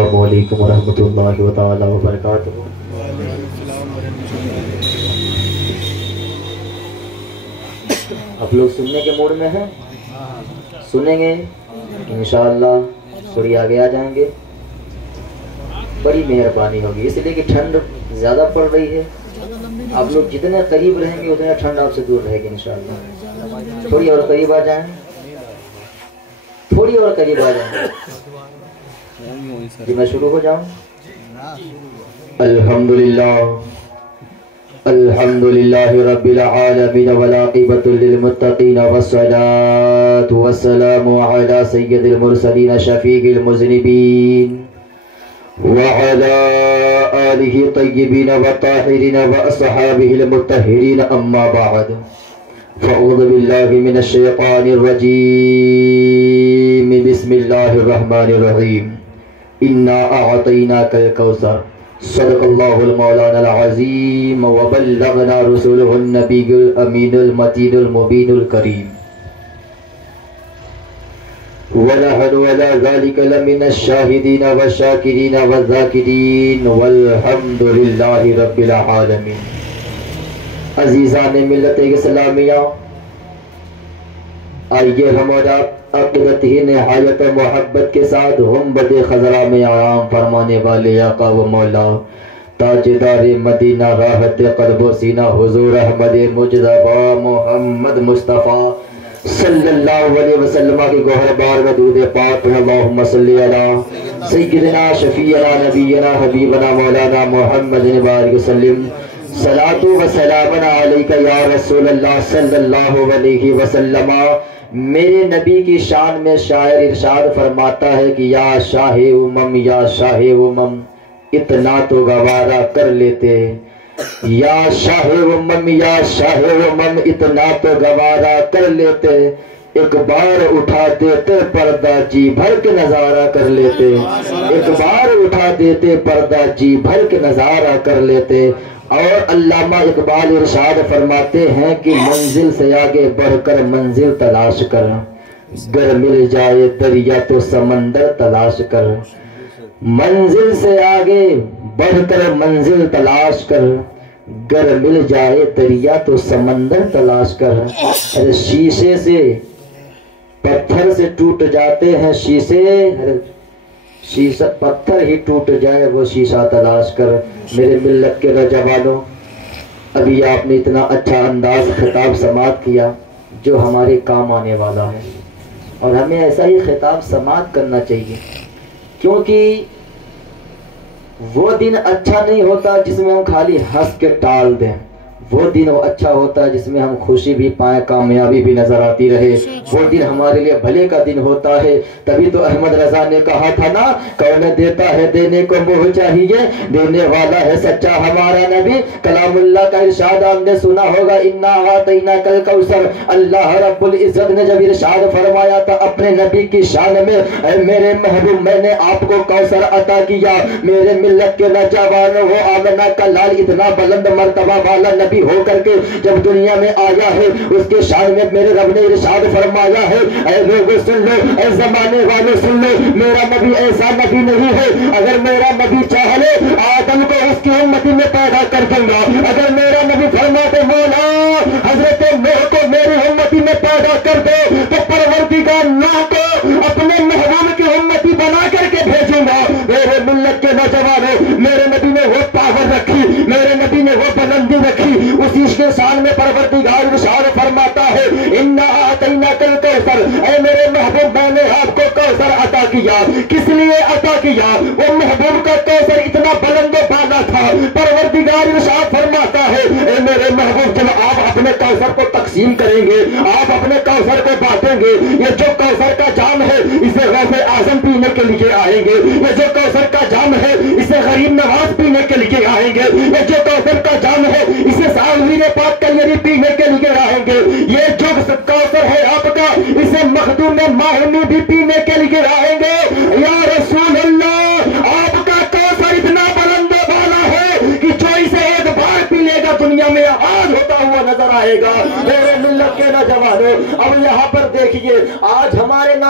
السلام علیکم ورحمۃ اللہ تعالی وبرکاتہ۔ آپ لوگ سننے کے موڈ میں ہیں؟ سنیں گے انشاءاللہ، تھوڑی آگے آ جائیں گے، بڑی مہربانی ہوگی، اس لیے کہ ٹھنڈ زیادہ پڑ رہی ہے۔ آپ لوگ جتنے قریب رہیں گے اتنا ٹھنڈ آپ سے دور رہے گی انشاءاللہ۔ تھوڑی اور قریب آ جائیں، تھوڑی اور قریب آ جائیں۔ جی میں شروع ہو جاؤں؟ الحمدللہ الحمدللہ رب العالمین والعاقبۃ للمتقین والصلاة والسلام علی سید المرسلین شفیع المذنبین وعلی آلہ طیبین والطاہرین واصحابہ المطہرین، اما بعد فاعوذ باللہ من الشیطان الرجیم، بسم اللہ الرحمن الرحیم، انا اعطیناک الکوثر، صدق اللہ المولانا العظیم وبلغنا رسولہ النبی الامین المتین المبین الکریم، ونحن على ذلك لمن الشاہدین والشاکرین والذاکرین والحمد للہ رب العالمین۔ عزیزان ملت اسلامیہ، آئیے ہم اور آپ عقیدت ہی نہایت محبت کے ساتھ غنبد خضرا میں آرام فرمانے والے آقا و مولا تاجدار مدینہ راحت قلب و سینہ حضور احمد مجتبی محمد مصطفیٰ صلی اللہ علیہ وسلم کی گوہر بار میں درود پاک، اللہم صلی علی سیدنا شفیعنا نبینا حبیبنا مولانا محمد وآلہ وسلم، صلاۃ و سلام علیک یا رسول اللہ صلی اللہ علیہ وسلم۔ میرے نبی کی شان میں شاعر ارشاد فرماتا ہے کہ یا شاہ امم یا شاہ امم اتنا تو گوارا کر لیتے، یا شاہ امم یا شاہ امم اتنا تو گوارا کر لیتے، ایک بار اٹھا دیتے پردہ جی بھر کے نظارہ کر لیتے، ایک بار اٹھا دیتے پردہ جی بھر کے نظارہ کر لیتے۔ اور علامہ اقبال ارشاد فرماتے ہیں کہ منزل سے آگے بڑھ کر منزل تلاش کر، گر مل جائے دریا تو سمندر تلاش کر، منزل سے آگے بڑھ کر منزل تلاش کر، گر مل جائے دریا تو سمندر تلاش کر۔ شیشے سے پتھر سے ٹوٹ جاتے ہیں شیشہ پتھر ہی ٹوٹ جائے وہ شیشہ تلاش کر۔ میرے ملت کے نوجوانوں، ابھی آپ نے اتنا اچھا انداز خطاب سماعت کیا جو ہمارے کام آنے والا ہے، اور ہمیں ایسا ہی خطاب سماعت کرنا چاہیے، کیونکہ وہ دن اچھا نہیں ہوتا جس میں ہم خالی ہنس کے ٹال دیں، وہ دن اچھا ہوتا ہے جس میں ہم خوشی بھی پائیں، کامیابی بھی نظر آتی رہے، وہ دن ہمارے لیے بھلے کا دن ہوتا ہے۔ تبھی تو احمد رضا نے کہا تھا نا، کون دیتا ہے دینے کو منہ چاہیے، دینے والا ہے سچا ہمارا نبی۔ کلام اللہ کا ارشاد ہم نے سنا ہوگا، انا اعطیناک الکوثر۔ اللہ رب العزت نے جب ارشاد فرمایا تھا اپنے نبی کی شان میں، اے میرے محبوب میں نے آپ کو کوثر عطا کیا۔ میرے ملت کے نوجوانوں، وہ آمنہ کا لال اتنا بلند مرتبہ والا نبی ہو کر کے جب دنیا میں آیا ہے، اس کے شان میں میرے رب نے ارشاد فرمایا ہے، اے لوگوں سن لو، اے زمانے والے سن لو، میرا نبی ایسا نبی نہیں ہے، اگر میرا نبی چاہ لے آدم کو اس کی امتی میں پیدا کر دوں گا، اگر میرا نبی فرماتے مولا حضرت نوح کو میری امتی میں پیدا کر دو، تو پروردگار نوح کو اپنے محبوب کی امتی بنا کر کے بھیجوں گا۔ میرے ملت کے نوجوانوں، میرے نبی نے وہ پاور رکھی، میرے نبی نے وہ بلندی رکھی، اسی کے شان میں پروردگار ارشاد فرماتا ہے، انا اعطیناک الکوثر۔ اے میرے محبوب میں نے آپ کو کوثر عطا کیا، کس لیے عطا کیا؟ وہ محبوب کا کوثر اتنا بلند و بالا تھا، پروردگار ارشاد فرماتا ہے، اے میرے محبوب جب آپ اپنے کوثر کو تقسیم کریں گے، آپ اپنے کوثر کو بانٹیں گے، یہ جو کوثر کا جام ہے اسے غوث اعظم پینے کے لیے آئیں گے، یہ جو کوثر کا جام ہے اسے غریب نواز پینے کے لیے آئیں گے، یہ جو کوثر کا جام ہے اسے سالوین پاک کلیری پینے کے لیے آئیں گے، یہ جو کوثر ہے آپ کا اسے مخدوم ماہمی بھی پینے کے لیے آئیں گے۔ یا رسول اللہ، آپ کا کوثر اتنا بلند و بالا ہے کہ جو اسے ایک بار پی لے گا دنیا میں آباد ہوتا ہوا نظر آئے گا۔ میرے ملت کے نوجوانوں، اب یہاں پر دیکھیے، آج ہمارے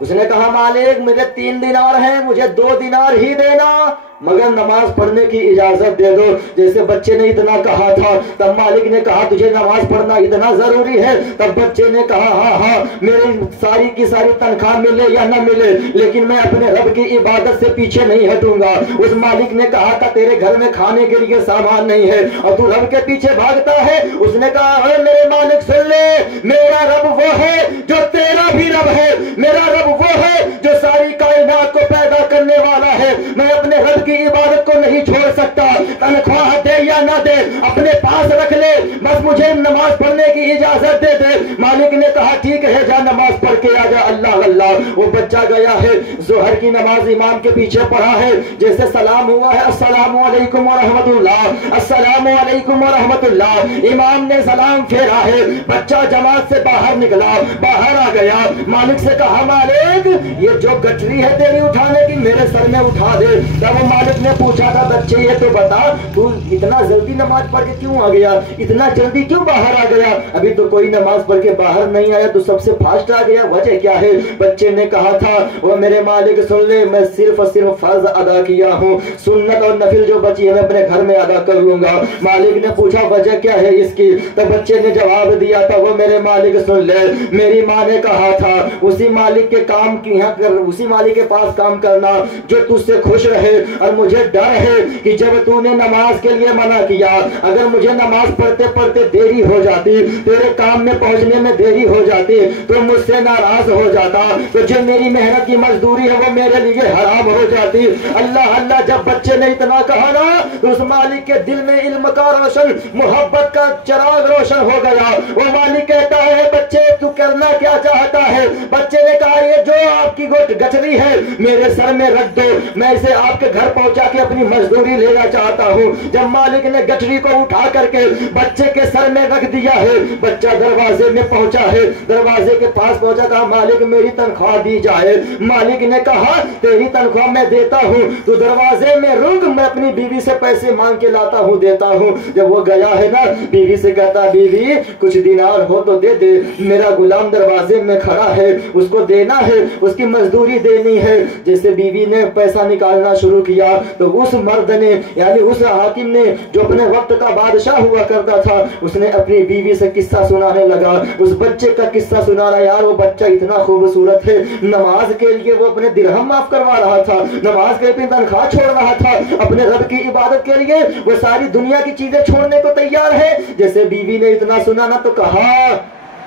اس نے کہا مالک مجھے 3 دینار ہیں، مجھے 2 دینار ہی دینا، مگر نماز پڑھنے کی اجازت دے دو۔ جیسے بچے نے اتنا کہا تھا تب مالک نے کہا تجھے نماز پڑھنا اتنا ضروری ہے؟ تب بچے نے کہا ہاں میری ساری کی ساری تنخواہ ملے یا نہ ملے لیکن میں اپنے رب کی عبادت سے پیچھے نہیں ہٹوں گا۔ اس مالک نے کہا تھا تیرے گھر میں کھانے کے لیے سامان نہیں ہے اور تو رب کے پیچھے بھاگتا ہے۔ اس نے کہا اے میرے مالک سن لے، میرا رب وہ ہے جو تیرا بھی رب ہے، میرا رب وہ ہے جو ساری کائنات کو پیدا کرنے والا ہے، میں اپنے رب کی عبادت کو نہیں چھوڑ سکتا، تنخواہ دے یا نہ دے اپنے پاس رکھ لے، بس مجھے نماز پڑھنے کی اجازت دے دے۔ مالک نے کہا ٹھیک ہے جا نماز پڑھ کے آ جا۔ اللہ اللہ، وہ بچہ گیا ہے، ظہر کی نماز امام کے پیچھے پڑھا ہے، جیسے سلام ہوا ہے السلام علیکم ورحمۃ اللہ، السلام علیکم ورحمۃ اللہ، امام نے سلام پھیرا ہے، بچہ جماعت سے باہر نکلا، باہر آ گیا، مالک سے کہا مالک یہ جو گٹری ہے تیری اٹھانے کی میرے سر میں اٹھا دے۔ تب وہ مالک نے پوچھا تھا بچے یہ تو بتا تو اتنا جلدی نماز پڑھ کے کیوں آ گیا، اتنا جلدی کیوں باہر آ گیا، ابھی تو کوئی نماز پڑھ کے باہر نہیں آیا تو سب سے فاسٹ آ گیا، وجہ کیا ہے؟ بچے نے کہا تھا وہ میرے مالک سن لے میں صرف اور صرف فرض ادا کیا ہوں، سنت اور نفل جو بچی ہے میں اپنے گھر میں ادا کر لوں گا۔ مالک نے پوچھا وجہ کیا ہے اس کی؟ تو بچے نے جواب دیا تھا وہ میرے مالک سن لے میری ماں نے کہا تھا اسی مالک کے کام کی یہاں کر، اسی مالک کے پاس کام کرنا جو تجھ سے خوش رہے، اور مجھے ڈر ہے کہ جب تو نے نماز کے لیے منع کیا اگر مجھے نماز پڑھتے پڑھتے دیری ہو جاتی، تیرے کام میں پہنچنے میں دیری ہو جاتی تو مجھ سے ناراض ہو جاتا، تو جو میری محنت کی مزدوری ہے وہ میرے لیے حرام ہو جاتی۔ اللہ اللہ، جب بچے نے اتنا کہا نا تو اس مالک کے دل میں علم کا روشن، محبت کا چراغ روشن ہو گیا۔ وہ مالک کہتا ہے بچے تو کرنا کیا چاہتا ہے؟ بچے نے کہا یہ جو آپ کی گٹری ہے میرے سر میں رکھ دو، میں اسے آپ کے گھر پہنچا کے اپنی مزدوری لینا چاہتا ہوں۔ جب مالک نے گٹری کو اٹھا کر کے بچے کے سر میں رکھ دیا ہے، بچہ دروازے میں پہنچا ہے، دروازے کے پاس پہنچا، کہا مالک میری تنخواہ دی جائے۔ مالک نے کہا تیری تنخواہ میں دیتا ہوں، تو دروازے میں رک، میں اپنی بیوی سے پیسے مانگ کے لاتا ہوں دیتا ہوں۔ جب وہ گیا ہے نا بیوی سے کہتا بیوی کچھ دینار ہو تو دے دے، میرا غلام دروازے میں کھڑا ہے اس کو دینا ہے، اس کی مزدوری دینی ہے۔ جیسے بیوی نے پیسہ نکالنا شروع کیا تو اس مرد نے یعنی اس حاکم نے جو اپنے وقت کا بادشاہ ہوا کرتا تھا اس نے اپنی بیوی سے قصہ سنانے لگا، اس بچے کا قصہ سنا رہا، یار وہ بچہ اتنا خوبصورت ہے، نماز کے لیے وہ اپنے درہم معاف کروا رہا تھا، نماز کے لیے تنخواہ چھوڑ رہا تھا، اپنے رب کی عبادت کے لیے وہ ساری دنیا کی چیزیں چھوڑنے کو تیار ہے۔ جیسے بیوی نے اتنا سنا نا تو کہا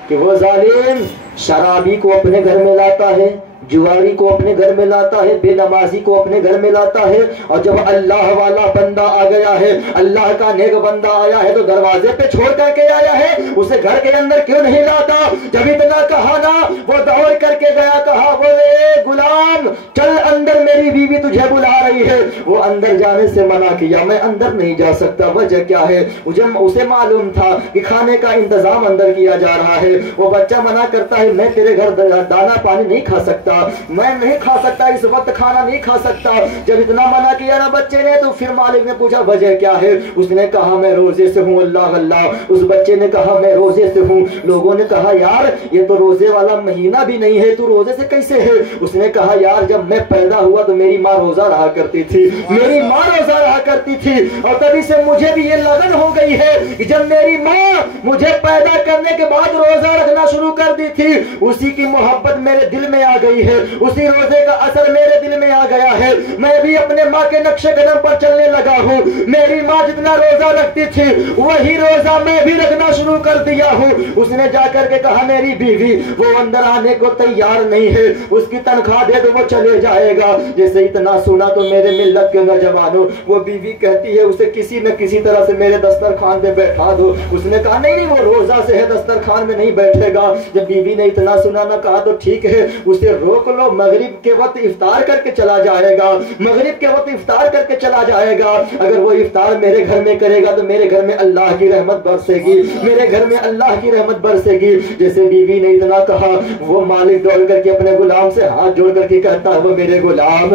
کہ وہ ظالم شرابی کو اپنے گھر میں لاتا ہے، جواری کو اپنے گھر میں لاتا ہے، بے نمازی کو اپنے گھر میں لاتا ہے، اور جب اللہ والا بندہ آ گیا ہے، اللہ کا نیک بندہ آیا ہے تو دروازے پہ چھوڑ کر کے آیا ہے، اسے گھر کے اندر کیوں نہیں لاتا؟ جب اتنا کہا نا وہ دوڑ کر کے گیا، کہا بولے غلام چل اندر میری بیوی تجھے بلا رہی ہے۔ وہ اندر جانے سے منع کیا، میں اندر نہیں جا سکتا، وجہ کیا ہے؟ اسے معلوم تھا کہ کھانے کا انتظام اندر کیا جا رہا ہے۔ وہ بچہ منع کرتا ہے میں تیرے گھر دانا پانی نہیں کھا سکتا، میں نہیں کھا سکتا، اس وقت کھانا نہیں کھا سکتا۔ جب اتنا منع کیا نا بچے نے تو پھر مالک نے پوچھا وجہ کیا ہے؟ اس نے کہا میں روزے سے ہوں۔ اللہ اللہ، اس بچے نے کہا میں روزے سے ہوں۔ لوگوں نے کہا یار یہ تو روزے والا مہینہ بھی نہیں ہے، تو روزے سے کیسے ہے؟ اس نے کہا یار جب میں پیدا ہوا تو میری ماں روزہ رہا کرتی تھی، میری ماں روزہ رہا کرتی تھی، اور تبھی سے مجھے بھی یہ لگن ہو گئی ہے کہ جب میری ماں مجھے پیدا کرنے کے بعد روزہ رکھنا شروع کر دی تھی، اسی کی محبت میرے دل میں آ گئی ہے، اسی روزے کا اثر میرے دل میں آ گیا ہے، میں بھی اپنے ماں کے نقش قدم پر چلنے لگا ہوں۔ میری ماں جتنا روزہ رکھتی تھی وہی روزہ میں بھی رکھنا شروع کر دیا ہوں۔ اس نے جا کر کے کہا میری بیوی وہ اندر آنے کو تیار نہیں ہے، اس کی تنخواہ دے تو وہ چلے جائے گا۔ جیسے اتنا سنا تو میرے ملت کے نوجوانوں وہ بیوی کہتی ہے اسے کسی نہ کسی طرح سے میرے دسترخوان پہ بیٹھا دو۔ اس نے کہا نہیں وہ روزہ سے ہے، دسترخوان میں نہیں بیٹھے گا۔ جب بیوی نے اتنا سنا نہ کہا تو ٹھیک ہے اسے روک لو، مغرب کے وقت افطار کر کے چلا جائے گا، مغرب کے وقت افطار کر کے چلا جائے گا۔ اگر وہ افطار میرے گھر میں کرے گا تو میرے گھر میں اللہ کی رحمت برسے گی، میرے گھر میں اللہ کی رحمت برسے گی۔ جیسے بیوی نے اتنا کہا وہ مالک دوڑ کر کے اپنے غلام سے ہاتھ جوڑ کر کے کہتا ہے وہ میرے غلام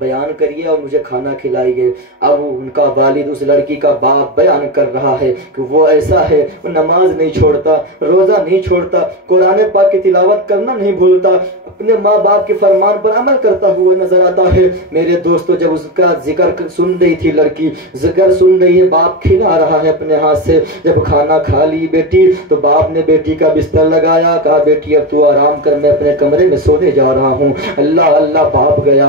بیان کریے اور مجھے کھانا کھلائیے۔ اب ان کا والد اس لڑکی کا باپ بیان کر رہا ہے کہ وہ ایسا ہے، وہ نماز نہیں چھوڑتا، روزہ نہیں چھوڑتا، قرآن پاک کی تلاوت کرنا نہیں بھولتا، اپنے ماں باپ کے فرمان پر عمل کرتا ہوا نظر آتا ہے۔ میرے دوستو جب اس کا ذکر سن رہی تھی لڑکی، ذکر سن رہی ہے، باپ کھلا رہا ہے اپنے ہاتھ سے، جب کھانا کھا لی بیٹی تو باپ نے بیٹی کا بستر لگایا، کہا بیٹی اب تو آرام کر، میں اپنے کمرے میں سونے جا رہا ہوں۔ اللہ اللہ باپ گیا،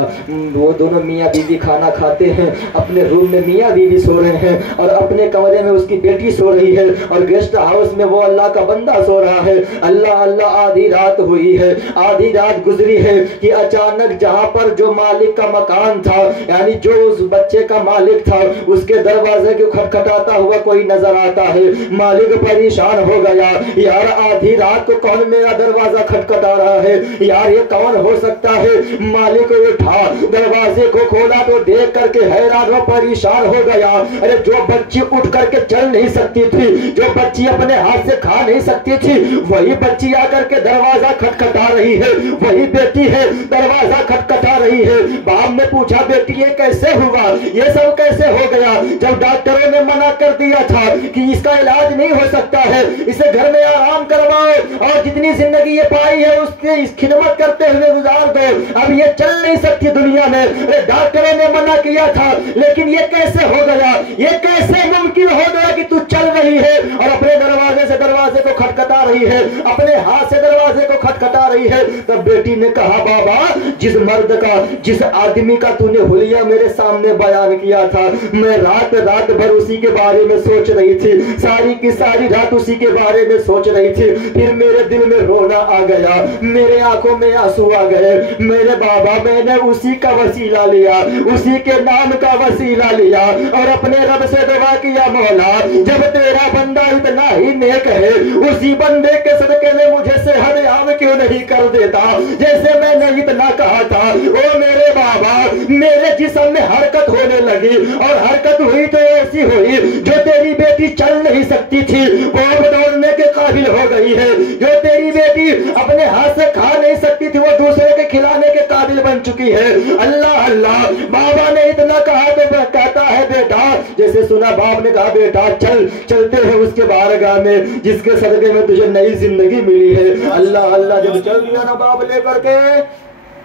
وہ دونوں میاں بیوی کھانا کھاتے ہیں، اپنے روم میں میاں بیوی سو رہے ہیں اور اپنے کمرے میں اس کی بیٹی سو رہی ہے، اور گیسٹ ہاؤس میں وہ اللہ کا بندہ سو رہا ہے۔ اللہ اللہ آدھی رات ہوئی ہے، آدھی رات گزری ہے کہ اچانک جہاں پر جو مالک کا مکان تھا، یعنی جو اس بچے کا مالک تھا، اس کے دروازے کو کھٹکھٹاتا ہوا کوئی نظر آتا ہے۔ مالک پریشان ہو گیا، یار آدھی رات کو کون میرا دروازہ کھٹکھٹا رہا ہے، یار یہ کون ہو سکتا ہے؟ مالک اٹھا، دروازے کو کھولا تو دیکھ کر کے حیران و پریشان ہو گیا۔ ارے جو بچی اٹھ کر کے چل نہیں سکتی تھی، جو بچی اپنے ہاتھ سے کھا نہیں سکتی تھی، وہی بچی آ کر کے دروازہ کھٹکھٹا رہی ہے، وہی بیٹی ہے دروازہ کھٹکھٹا رہی ہے۔ باپ نے پوچھا بیٹی یہ کیسے ہوا، یہ سب کیسے ہو گیا؟ جب ڈاکٹروں نے منع کر دیا تھا کہ اس کا علاج نہیں ہو سکتا ہے، اسے گھر میں آرام کرواؤ اور جتنی زندگی یہ پائی ہے اس کی خدمت کرتے ہوئے گزار دو، اب یہ چل نہیں سکتی دنیا میں۔ ڈاکٹروں نے منع کیا تھا، لیکن یہ کیسے ہو گیا، یہ کیسے ممکن ہو گیا کہ تو چل رہی ہے اور اپنے دروازے سے دروازے کو کھٹکھٹا رہی ہے، اپنے ہاتھ سے دروازے کو کھٹکھٹا رہی ہے؟ تب بیٹی نے کہا بابا جس مرد کا، جس آدمی کا تو نے حلیہ میرے سامنے بیان کیا تھا، میں رات بھر اسی کے بارے میں سوچ رہی تھی، ساری کی ساری رات اسی کے بارے میں سوچ رہی تھی، پھر میرے دل میں رونا آ گیا، میرے آنکھوں میں آنسو آ گئے، میرے بابا میں نے اسی کا وسیلہ لیا، اسی کے نام کا وسیلہ لیا اور اپنے رب سے دعا کیا مولا جب تیرا بندہ اتنا ہی نیک ہے، اسی بندے کے صدقے میں مجھے صحت عام کیوں نہیں کر دیتا جیسے میں نے اتنا کہا تھا۔ او میرے بابا میرے جسم میں حرکت ہونے لگی، اور حرکت ہوئی تو ایسی ہوئی جو تیری بیٹی چل نہیں سکتی تھی وہ دوڑنے کے قابل ہو گئی ہے، جو تیری بیٹی اپنے ہاتھ سے کھا نہیں سکتی تھی وہ دوسرے کے کھلانے کے قابل بن چکی ہے۔ اللہ اللہ بابا نے اتنا کہا تو کہتا ہے بیٹا، جیسے سنا باپ نے کہا بیٹا چل، چلتے ہیں اس کے بارگاہ میں جس کے صدقے میں تجھے نئی زندگی ملی ہے۔ اللہ اللہ جب چل گیا نا باپ لے کر کے،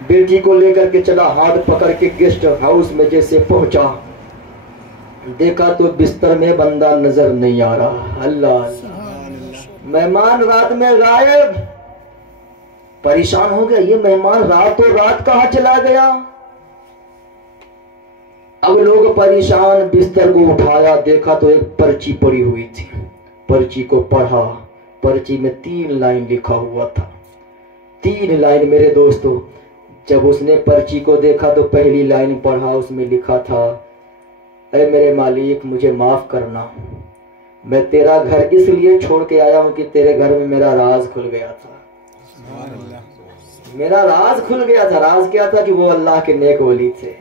بیٹی کو لے کر کے چلا، ہاتھ پکڑ کے گیسٹ ہاؤس میں جیسے پہنچا، دیکھا تو بستر میں بندہ نظر نہیں آ رہا۔ اللہ مہمان رات میں غائب، پریشان ہو گیا، یہ مہمان راتوں رات کہاں چلا گیا؟ اب لوگ پریشان، بستر کو اٹھایا، دیکھا تو ایک پرچی پڑی ہوئی تھی، پرچی کو پڑھا، پرچی میں 3 لائن لکھا ہوا تھا، 3 لائن میرے دوستو۔ جب اس نے پرچی کو دیکھا تو پہلی لائن پڑھا، اس میں لکھا تھا اے میرے مالک مجھے معاف کرنا، میں تیرا گھر اس لیے چھوڑ کے آیا ہوں کہ تیرے گھر میں میرا راز کھل گیا تھا، میرا راز کھل گیا تھا۔ راز کیا تھا کہ وہ اللہ کے نیک ولی تھے،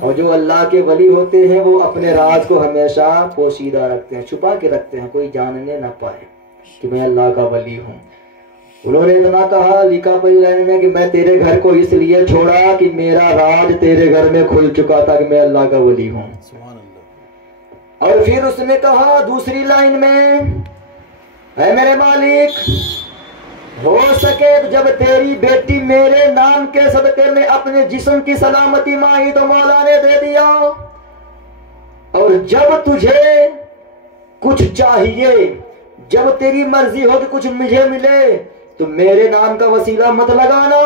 اور جو اللہ کے ولی ہوتے ہیں وہ اپنے راز کو ہمیشہ پوشیدہ رکھتے ہیں، چھپا کے رکھتے ہیں، کوئی جاننے نہ پائے کہ میں اللہ کا ولی ہوں۔ انہوں نے اتنا کہا، لکھا پہلی لائن میں کہ میں تیرے گھر کو اس لیے چھوڑا کہ میرا راز تیرے گھر میں کھل چکا تھا کہ میں اللہ کا ولی ہوں۔ اور پھر اس نے کہا دوسری لائن میں اے میرے مالک ہو سکے جب تیری بیٹی میرے نام کے صدقے میں اپنے جسم کی سلامتی مانگی تو مولا نے دے دیا، اور جب تجھے کچھ چاہیے، جب تیری مرضی ہو کہ کچھ مجھے ملے تو میرے نام کا وسیلہ مت لگانا،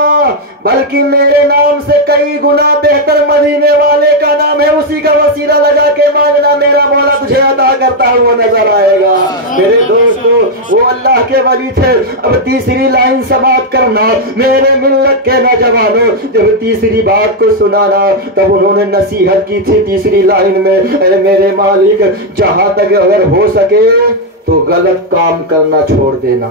بلکہ میرے نام سے کئی گنا بہتر مدینے والے کا نام ہے، اسی کا وسیلہ لگا کے مانگنا، میرا مولا تجھے عطا کرتا ہوا نظر آئے گا۔ میرے دوستو وہ اللہ کے ولی تھے۔ اب تیسری لائن سماعت کرنا میرے ملت کے نوجوانوں، جب تیسری بات کو سنانا تب انہوں نے نصیحت کی تھی تیسری لائن میں اے میرے مالک جہاں تک اگر ہو سکے تو غلط کام کرنا چھوڑ دینا،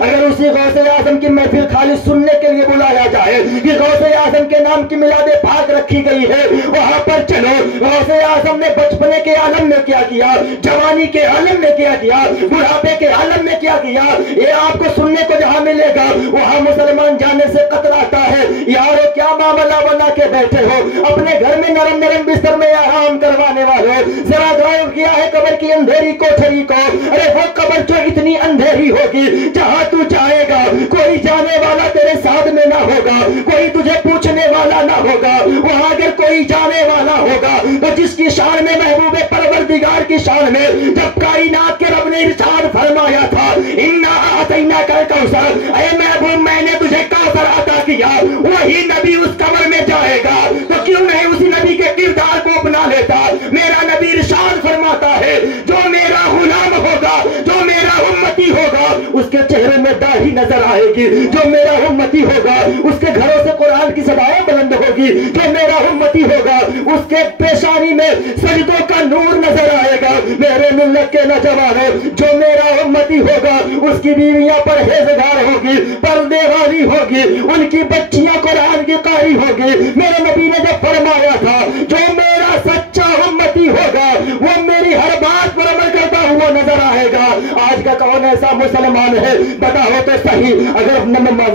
اگر اسی غوث اعظم کی محفل خالی سننے کے لیے بلایا جائے کہ غوث اعظم کے نام کی میلاد پاک رکھی گئی ہے، وہاں پر چلو، غوث اعظم نے بچپنے کے عالم میں کیا کیا، جوانی کے عالم میں کیا کیا، بڑھاپے کے عالم میں کیا کیا، یہ آپ کو سننے کو جہاں ملے گا وہاں مسلمان جانے سے کتراتا ہے۔ یارو کیا معاملہ بنا کے بیٹھے ہو، اپنے گھر میں نرم نرم بستر میں آرام کروانے والوں، ذرا غائب کیا ہے قبر کی اندھیری کوٹھری کو۔ ارے وہ قبر جو اتنی اندھیری ہوگی جہاں تو جائے گا کوئی جانے والا تیرے ساتھ میں نہ ہوگا، کوئی تجھے پوچھنے والا نہ ہوگا، وہاں اگر کوئی جانے والا ہوگا تو جس کی شان میں محبوب پروردگار کی شان میں جب کائنات کے رب نے ارشاد فرمایا تھا اِنَّا أَعْطَيْنَاكَ الْكَوْثَرَ، اے محبوب میں نے تجھے کوثر عطا کیا، وہی نبی اس قبر میں جائے گا تو کیوں نہیں اسی نبی کے کردار کو اپنا لیتا۔ میرا نبی ارشاد فرماتا ہے جو میرا غلام ہوگا، جو میرا امتی ہوگا اس کے چہرے میں داڑھی نظر آئے گی، جو میرا امتی ہوگا اس کے گھروں سے قرآن کی صدائیں بلند ہوگی، جو میرا امتی ہوگا اس کے پیشانی میں سجدوں کا نور نظر آئے گا۔ میرے ملت کے نوجوانوں، جو میرا امتی ہوگا اس کی بیویاں پرہیزگار ہوگی، پردے والی ہوگی، ان کی بچیاں قرآن کی قاری ہوگی۔ میرے نبی نے جب فرمایا تھا جو میرا سچا امتی ہوگا وہ میری ہر بات پر عمل کرتا ہوا نظر آئے گا۔ آج کا کون ایسا مسلمان ہے بتاؤ تو صحیح، اگر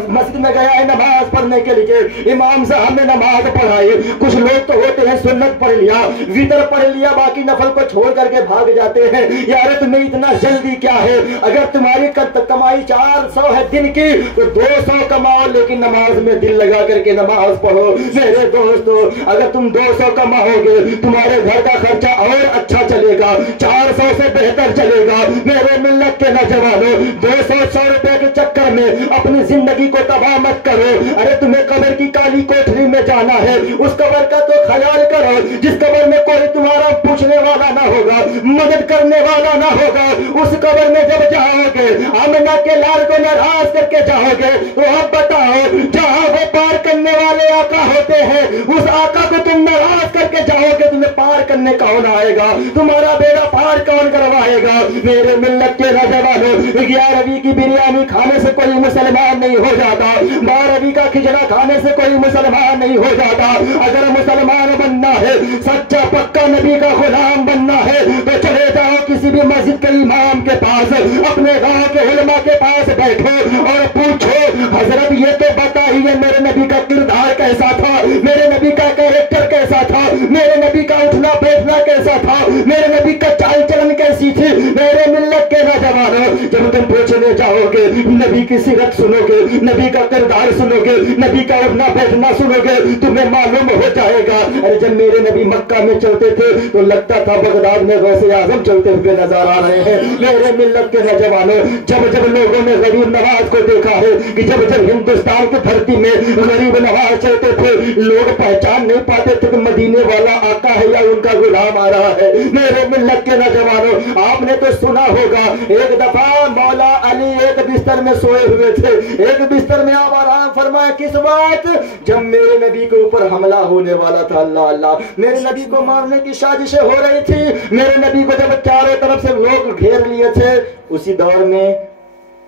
مسجد میں گیا ہے نماز پڑھنے کے لیے، امام صاحب نے نماز پڑھائی، کچھ لوگ تو ہوتے ہیں سنت پڑھ لیا، وتر پڑھ لیا، باقی نفل کو چھوڑ کر کے بھاگ جاتے ہیں۔ یار تمہیں اتنا جلدی کیا ہے؟ اگر تمہاری کمائی 400 ہے دن کی تو 200 کماؤ، لیکن نماز میں دل لگا کر کے نماز پڑھو۔ میرے دوستو اگر تم 200 کماؤ گے تمہارے گھر کا خرچہ اور اچھا چلے گا، 400 سے بہتر چلے گا۔ میرے ملت کے نوجوانوں 200 روپے کے چکر میں اپنی زندگی کو تباہ مت کرو۔ ارے تمہیں قبر کی کالی کوٹھری میں جانا ہے، اس قبر کا تو خیال کرو جس قبر میں کوئی تمہارا پوچھنے والا نہ ہوگا، مدد کرنے والا نہ ہوگا۔ اس قبر میں جب جاؤ گے آمنہ کے لال کو ناراض کر کے جاؤ گے تو اب بتاؤ جہاں وہ پار کرنے والے آقا ہوتے ہیں اس آقا کو تم ناراض کر کے جاؤ گے، تمہیں پار کرنے کون آئے گا؟ تمہارا بیڑا پار کون کروائے گا؟ میرے ملت کے نوجوانوں 11ویں کی بریانی کھانے سے کوئی مسلمان نہیں ہو جاتا، 12ویں کا کھچڑا کھانے سے کوئی مسلمان نہیں ہو جاتا۔ اگر مسلمان بننا ہے، سچا پکا نبی کا غلام بننا ہے تو چلے جاؤ کسی بھی مسجد کے امام کے پاس، اپنے گاؤں کے علماء کے پاس بیٹھو اور پوچھو حضرت یہ تو بتائیے میرے نبی کا کردار کیسا تھا، میرے نبی کا کیریکٹر کیسا تھا، میرے نبی کا اٹھنا بیٹھنا کیسا تھا، میرے نبی کا چال چلن کیسی تھی۔ میرے ملت کے نوجوانوں جب تم پوچھنے جاؤ گے نبی کی سیرت سنو گے، نبی کا کردار سنو گے، نبی کا اٹھنا بیٹھنا سنو گے، تمہیں معلوم ہو جائے گا۔ ارے جب میرے نبی مکہ میں چلتے تھے تو لگتا تھا بغداد میں غوث اعظم چلتے ہوئے نظر آ رہے ہیں۔ میرے ملت کے نوجوانوں جب جب لوگوں نے غریب نواز کو دیکھا ہے کہ جب جب ہندوستان کی دھرتی میں غریب نواز چلتے تھے لوگ پہچان نہیں پاتے تھے کہ مدینے والا آقا ہے یا ان کا غلام آ رہا ہے۔ میرے ملت کے نوجوانوں آپ نے تو سنا ہوگا ایک دفعہ مولا علی ایک بستر میں سوئے ہوئے تھے، ایک بستر میں آپ آرام فرمائے کس وقت؟ جب میرے نبی کے اوپر حملہ ہونے والا تھا۔ اللہ اللہ، میرے نبی کو مارنے کی سازشیں ہو رہی تھی، میرے نبی کو جب چاروں طرف سے لوگ گھیر لیے تھے، اسی دور میں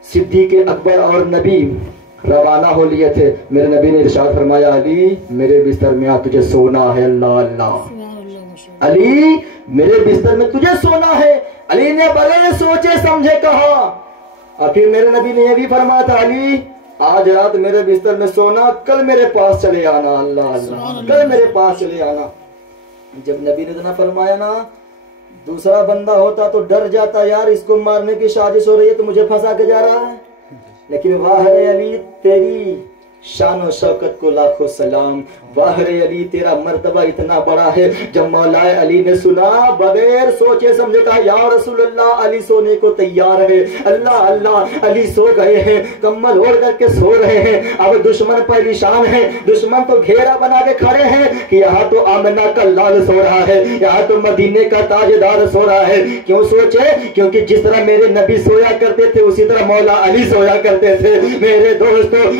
صدیق اکبر اور نبی روانہ ہو لیے تھے۔ میرے نبی نے ارشاد فرمایا علی میرے بستر میں آ تجھے سونا ہے۔ اللہ اللہ، علی میرے بستر میں تجھے سونا ہے۔ علی نے بغیر سوچے سمجھے کہا، اور پھر میرے نبی نے یہ بھی فرمایا تھا علی آج رات میرے بستر میں سونا، کل میرے پاس چلے آنا۔ اللہ اللہ، کل میرے پاس چلے آنا۔ جب نبی نے اتنا فرمایا نا دوسرا بندہ ہوتا تو ڈر جاتا، یار اس کو مارنے کی سازش ہو رہی ہے تو مجھے پھنسا کے جا رہا ہے، لیکن واہ رے علی تیری شان و شوکت کو لاکھوں سلام، واہ رے علی تیرا مرتبہ اتنا بڑا ہے۔ جب مولا علی نے سنا بغیر سوچے سمجھے کہا یا رسول اللہ علی سونے کو تیار ہے۔ اللہ اللہ، علی سو گئے ہیں، کمبل اوڑھ کر کے سو رہے ہیں۔ اب دشمن پریشان ہے، دشمن تو گھیرا بنا کے کھڑے ہیں کہ یہاں تو آمنہ کا لال سو رہا ہے، یہاں تو مدینے کا تاجدار سو رہا ہے۔ کیوں سوچے؟ کیونکہ جس طرح میرے نبی سویا کرتے تھے اسی طرح مولا علی سویا کرتے تھے۔ میرے دوستو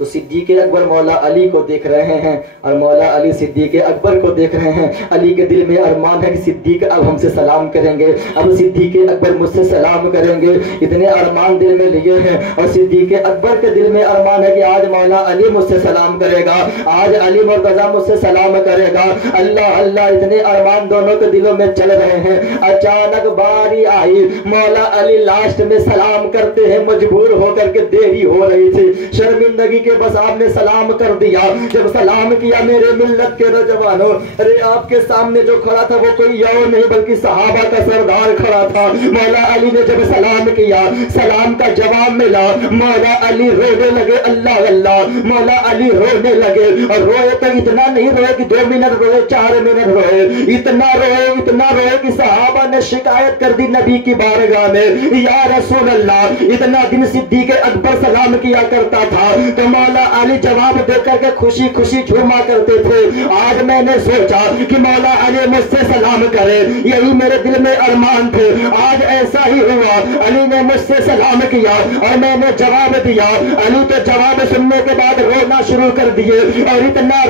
تو صدیق اکبر مولا علی کو دیکھ رہے ہیں اور مولا علی صدیق اکبر کو دیکھ رہے ہیں. علی کے دل میں ارمان ہے کہ صدیق اب ہم سے سلام کریں گے, اب صدیق اکبر مجھ سے سلام کریں گے. اتنے ارمان دل میں لیے ہیں اور صدیق اکبر کے دل میں ارمان ہے کہ آج مولا علی مجھ سے سلام کرے گا, آج علی مرتضیٰ مجھ سے سلام کرے گا. اللہ اللہ, اتنے ارمان دونوں کے دلوں میں چل رہے ہیں. اچانک باری آئی, مولا علی لاسٹ میں سلام کرتے ہیں مجبور ہو کر کے, دیری ہو رہی تھی, شرمندگی کے بس آپ نے سلام کر دیا. جب سلام کیا میرے ملت کے نوجوانوں, ارے آپ کے سامنے جو کھڑا تھا وہ کوئی اور نہیں بلکہ صحابہ کا سردار کھڑا تھا. مولا علی نے جب سلام کیا, سلام کا جواب ملا, مولا علی رونے لگے. اللہ اللہ, مولا علی رونے لگے اور روئے تو اتنا نہیں روئے کہ 2 منٹ روئے, 4 منٹ روئے, اتنا روئے کہ صحابہ نے شکایت کر دی نبی کی بارگاہ میں, یا رسول اللہ, اتنا دن صدیق اکبر سلام کیا کرتا تھا تو مولا علی جواب دے کر کے خوشی خوشی جھوما کرتے تھے. آج میں نے سوچا کہ مولا علی مجھ سے سلام کرے, یہی میرے دل میں ارمان تھے. آج ایسا ہی ہوا, علی نے مجھ سے سلام کیا اور میں نے جواب دیا. علی تو جواب سننے کے بعد رونا شروع کر دیے اور اتنا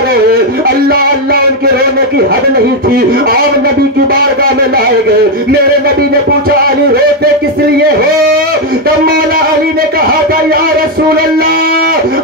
روئے, اللہ اللہ, ان کے رونے کی حد نہیں تھی. آپ نبی کی بارگاہ میں لائے گئے. میرے نبی نے پوچھا, علی روتے کس لیے ہو؟ تب مولا علی نے کہا تھا, یا رسول اللہ,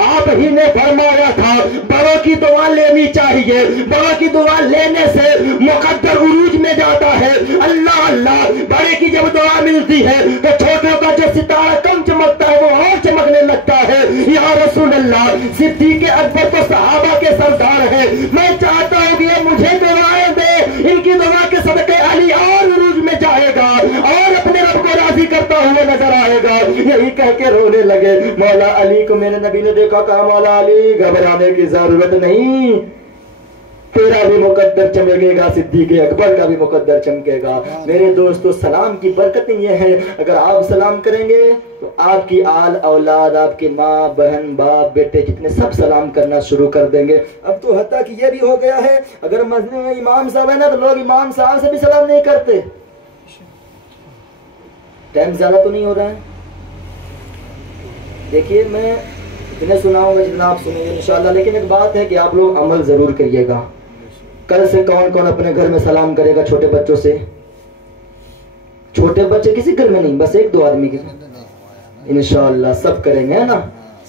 آپ ہی نے فرمایا تھا بڑوں کی دعا لینی چاہیے, بڑوں کی دعا لینے سے مقدر عروج میں جاتا ہے. اللہ اللہ, بڑے کی جب دعا ملتی ہے تو چھوٹوں کا جو ستارہ کم چمکتا ہے وہ اور چمکنے لگتا ہے. یا رسول اللہ, صدیق اکبر تو صحابہ کے سردار ہیں, میں چاہتا ہوں کہ یہ مجھے دعائیں دے, ان کی دعا کے صدقے علی اور عروج میں جائے گا اور اپنے رب کو راضی کرتا ہوا نظر آئے گا. یہی کہہ کے رونے لگے. مولا علی کو میرے نبی نے دیکھا, کہا مولا علی گھبرانے کی ضرورت نہیں, تیرا بھی مقدر چمکے گا, صدیق اکبر کا بھی مقدر چمکے گا. میرے دوستو, سلام کی برکتیں یہ ہیں, اگر آپ سلام کریں گے تو آپ کی آل اولاد, آپ کی ماں بہن باپ بیٹے جتنے سب سلام کرنا شروع کر دیں گے. اب تو حتیٰ کہ یہ بھی ہو گیا ہے, اگر مسجد میں امام صاحب ہے نا تو لوگ امام صاحب سے بھی سلام نہیں کرتے. ٹائم زیادہ تو نہیں ہو رہا ہے؟ دیکھیے, میں اتنے سناؤں گا جتنا آپ سنیں گے انشاءاللہ, لیکن ایک بات ہے کہ آپ لوگ عمل ضرور کریے گا. کل سے کون کون اپنے گھر میں سلام کرے گا چھوٹے بچوں سے؟ چھوٹے بچے کسی گھر میں نہیں, بس 1-2 آدمی کے انشاءاللہ سب کریں گے, ہے نا.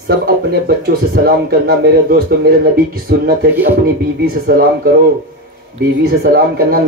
سب اپنے بچوں سے سلام کرنا. میرے دوستو, میرے نبی کی سنت ہے کہ اپنی بیوی سے سلام کرو. بیوی سے سلام کرنا